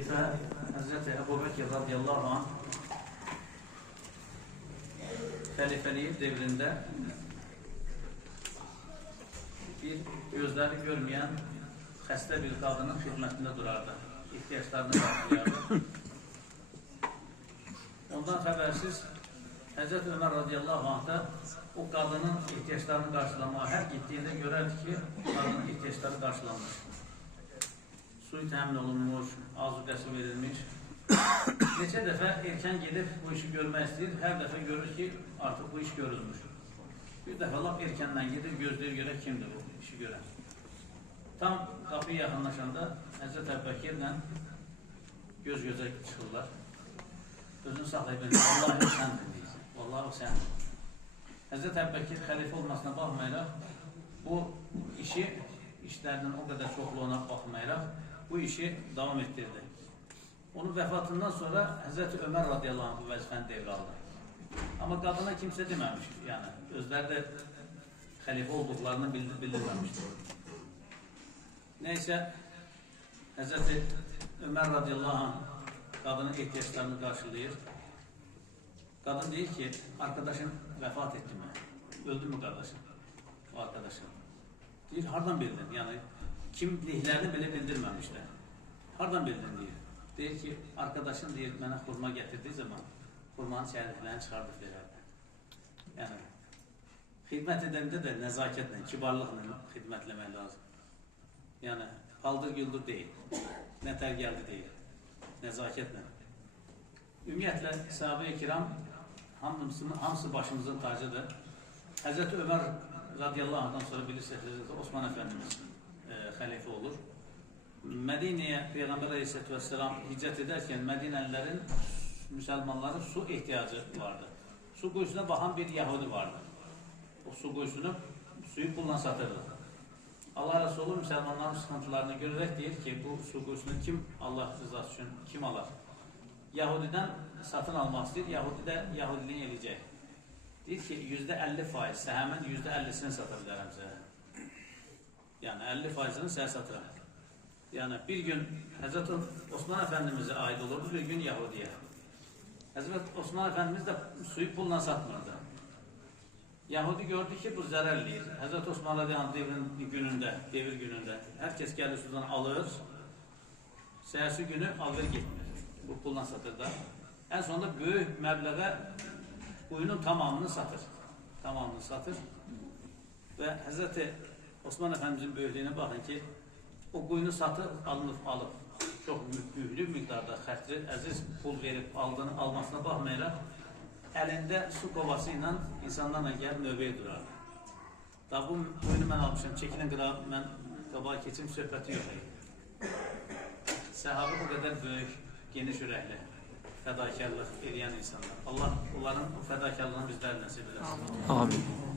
xəlifə Həzrəti Əbu Bəkir radiyallahu anh xəlifəliyi devrində bir gözləri görməyən xəstə bir qadının xidmətində durardı, ihtiyaçlarını qarşılayardı. Ondan xəbərsiz Həzrəti Ömər radiyallahu anh da o qadının ihtiyaçlarını qarşılamağa hər gittiğində görərdi ki, qadının ihtiyaçları qarşılanmış. Suyu təmin olunmuş, azuqəsi verilmiş. Neçə dəfə erkən gedib bu işi görmək istəyir, hər dəfə görür ki, artıq bu iş görülmüş. Bir dəfə lap erkəndən gedib gözləyir görə kimdir bu işi görən. Tam qapıya yaxınlaşanda Həzrət Əbbəkirlə göz-gözə çıxırlar. Özünü saxlayıb, Vallahi səndir deyirsin, Vallahi səndir. Həzrət Əbbəkir xəlifə olmasına baxmayaraq, bu işi, işlərinin o qədər çoxluğuna baxmayaraq, bu işi davam etdirdi. Onun vəfatından sonra Həzrəti Ömər radiyallahu anh bu vəzifəni devraldı. Amma qadına kimsə deməmiş, yəni özləri də xəlifə olduqlarını bildirməmişdir. Neysə, Həzrəti Ömər radiyallahu anh qadının ehtiyaçlarını qarşılayır. Qadın deyir ki, arkadaşın vəfat etdi mi? Öldü mü qardaşın? O arkadaşın. Deyir, hardan bildin? Yəni, kimliklərini belə bildirməmişlər. Hardan bildin deyir. Deyir ki, arkadaşın deyir, mənə xurma gətirdiyi zaman xurmanın çərdiklərini çıxardıq verərdi. Yəni, xidmət edəndə də nəzakətlə, kibarlıqla xidmətləmək lazım. Yəni, paldır-güldür deyil, nətər gəldi deyil, nəzakətlə. Ümumiyyətlə, sahabe-i kiram hamısı başımızın tacıdır. Həzrəti Ömər radiyallahu anhdan sonra bilirsiniz, Həzrəti Osman Əfəndimiz xəlifə olur. Mədinəyə Peyğəmbər Aleyhisselatü Vesselam hicrət edərkən Mədinəlilərin, müsəlmanların su ehtiyacı vardı. Su quyusuna baxan bir Yahudi vardı. O su quyusunu suyu pulla satırdı. Allah Resulü müsəlmanların sıxıntılarını görərək deyir ki, bu su quyusunu kim Allah rızası üçün kim alar? Yahudidən satın almaq istəyir, Yahudi də Yahudiliğini eləyəcək. Deyir ki, %50%, səhəmin %50'sini sata bilərəm sizə. Yəni, 50%'ini sizə satıram. Yəni, bir gün Həzrət Osman Əfəndimizə aid olurdu, bir gün Yahudiyə. Həzrət Osman Əfəndimiz də suyu pulla satmırdı. Yahudi gördü ki, bu zərərliyir. Həzrət Osman radiyallahu devir günündə, hər kəs gəlir sudan alır, səhərsi günü alır getmir. Bu pulla satır da. Ən sonunda böyük məbləğə quyunun tamamını satır. Tamamını satır. Və Həzrəti Osman Əfəndimizin böyüklüyünə baxın ki, o quyunu satır, alıb. Çox büyüklü miqdarda xərcli, əziz pul verib almasına baxmayaraq, əlində su kovası ilə insanlarla gəlib növbəyə durar. Daha bu quyunu mən almışam, çəkilin qırağı, mən qabağa keçim, söhbəti yox. Səhabı bu qədər böyük, geniş ürəkli, fədakarlıq edən insanlar. Allah onların fədakarlığını bizlər nəsib eləsin. Amin.